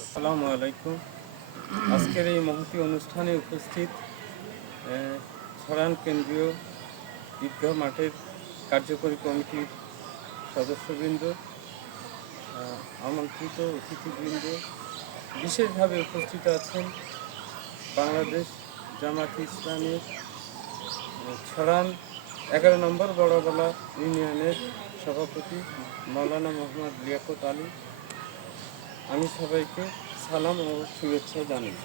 আসসালামু আলাইকুম। আজকের এই মহতি অনুষ্ঠানে উপস্থিত ছড়ান কেন্দ্রীয় ঈদগাহ মাঠের কার্যকরী কমিটির সদস্যবৃন্দ আমন্ত্রিত অতিথিবৃন্দ বিশেষভাবে উপস্থিত আছেন বাংলাদেশ জামাত ইসলামের ছড়ান এগারো নম্বর বড়বলা ইউনিয়নের সভাপতি মৌলানা মোহাম্মদ লিয়াকত আলী আমি সবাইকে সালাম ও শুভেচ্ছা জানাই।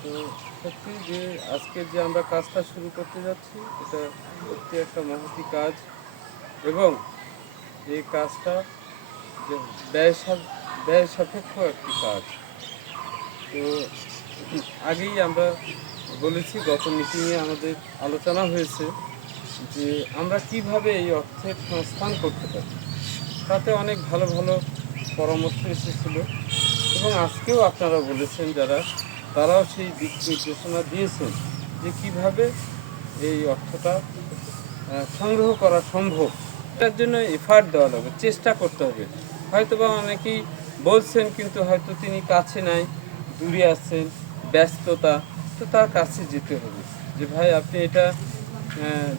তো সত্যি যে আজকে যে আমরা কাজটা শুরু করতে যাচ্ছি, এটা সত্যি একটা মহতি কাজ এবং এই কাজটা যে ব্যয় ব্যয় সাপেক্ষ একটি কাজ। তো আগেই আমরা বলেছি, গত মিটিংয়ে আমাদের আলোচনা হয়েছে যে আমরা কীভাবে এই অর্থের সংস্থান করতে পারি। তাতে অনেক ভালো ভালো পরামর্শ এসেছিল এবং আজকেও আপনারা বলেছেন যারা, তারাও সেই দিক নির্দেশনা দিয়েছেন যে কীভাবে এই অর্থটা সংগ্রহ করা সম্ভব। এটার জন্য এফার্ট দেওয়া লাগবে, চেষ্টা করতে হবে। হয়তো বা অনেকেই বলছেন, কিন্তু হয়তো তিনি কাছে নাই, দূরে আছেন, ব্যস্ততা, তো তার কাছে যেতে হবে। যে ভাই, আপনি এটা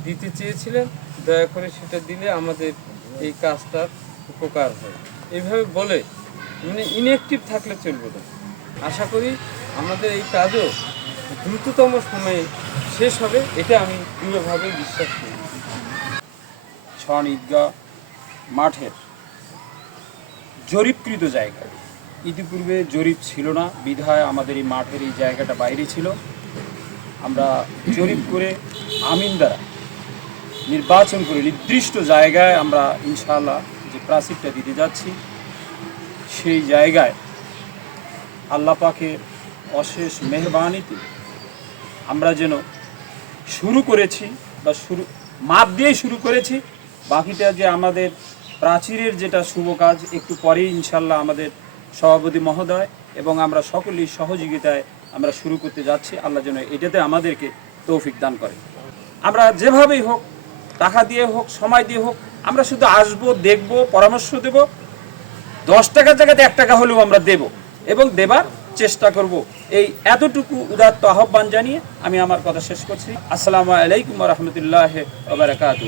দিতে চেয়েছিলেন, দয়া করে সেটা দিলে আমাদের এই কাজটার উপকার হয়। এইভাবে বলে মানে ইনঅ্যাক্টিভ থাকলে চলবে না। আশা করি আমাদের এই কাজও দ্রুততম সময়ে শেষ হবে, এটা আমি দৃঢ়ভাবে বিশ্বাস করি। ছন মাঠের জরিপকৃত জায়গা। ইতিপূর্বে জরিপ ছিল না, বিধায় আমাদের এই মাঠের এই জায়গাটা বাইরে ছিল। আমরা জরিপ করে আমিন দ্বারা নির্বাচন করে নির্দিষ্ট জায়গায় আমরা ইনশাআল্লাহ যে প্রাচীরটা দিতে যাচ্ছি, সেই জায়গায় আল্লাহ পাকের অশেষ মেহরবানিতে আমরা যেন শুরু করেছি বা শুরু, মাপ দিয়ে শুরু করেছি। বাকিটা যে আমাদের প্রাচীরের যেটা শুভ কাজ, একটু পরেই ইনশাল্লাহ আমাদের সভাপতি মহোদয় এবং আমরা সকলেই সহযোগিতায় আমরা শুরু করতে যাচ্ছি। আল্লাহ যেন এটাতে আমাদেরকে তৌফিক দান করে। আমরা যেভাবেই হোক, টাকা দিয়ে হোক, সময় দিয়ে হোক আমরা শুধু আসব দেখব পরামর্শ দেব। দশ টাকার জায়গাতে এক টাকা হলেও আমরা দেব এবং দেবার চেষ্টা করব। এই এতটুকু উদাত্ত আহ্বান জানিয়ে আমি আমার কথা শেষ করছি। আসসালামু আলাইকুম রহমতুল্লাহ বারাকাতু